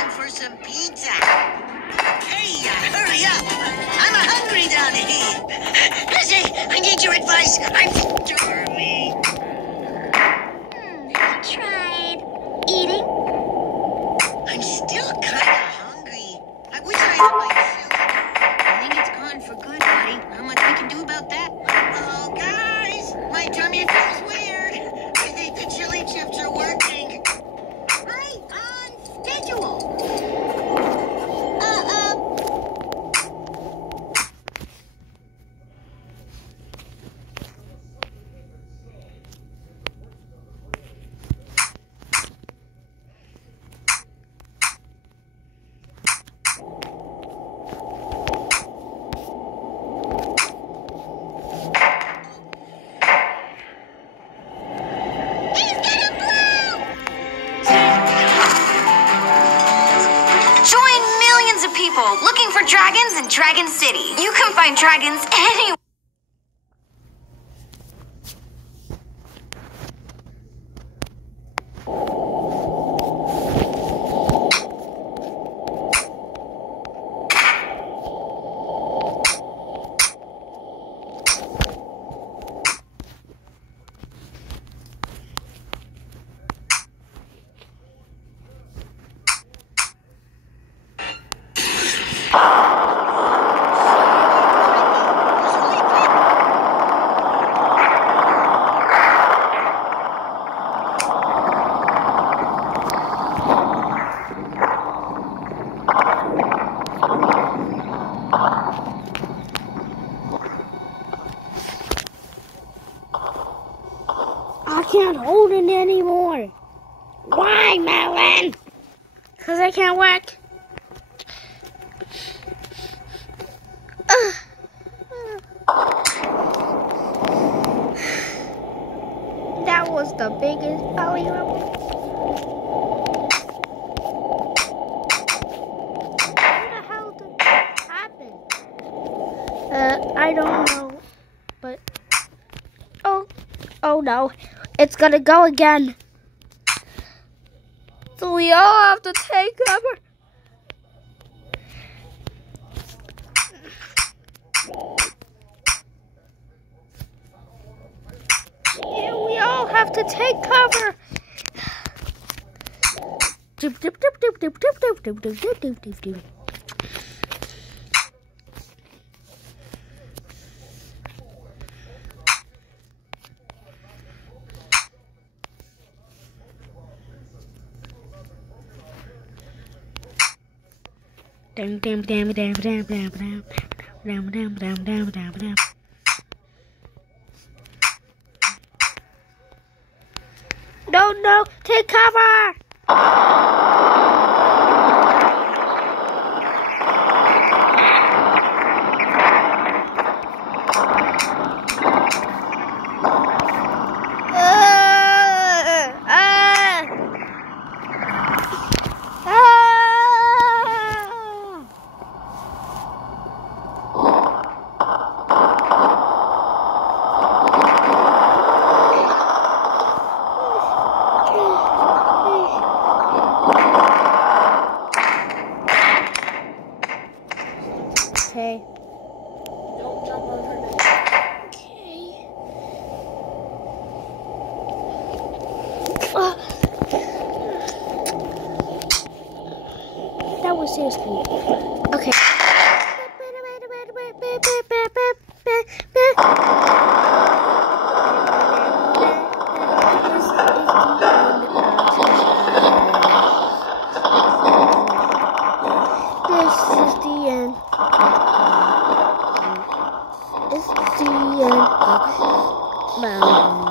looking for some pizza. Hey, hurry up. I'm hungry down here. Lizzie, I need your advice. I'm starving. Have you tried eating? I'm still kind of hungry. I wish I had my chili. I think it's gone for good, buddy. Not much we can do about that. Oh, guys, my tummy feels weird. I think the chili chips are working. Right on schedule. People looking for dragons in Dragon City. You can find dragons anywhere. I can't hold it anymore. Why, Melon? Because I can't work. That was the biggest belly rub. What the hell did that happen? I don't know. But oh no. It's gonna go again. So we all have to take cover. Yeah, we all have to take cover. Doop, doop, doop, doop, doop, doop, doop, doop, doop, doop, doop, doop. No, take cover! Okay. Don't jump on her neck. Okay. That was seriously. Okay. This is the end. It's the end of Melon.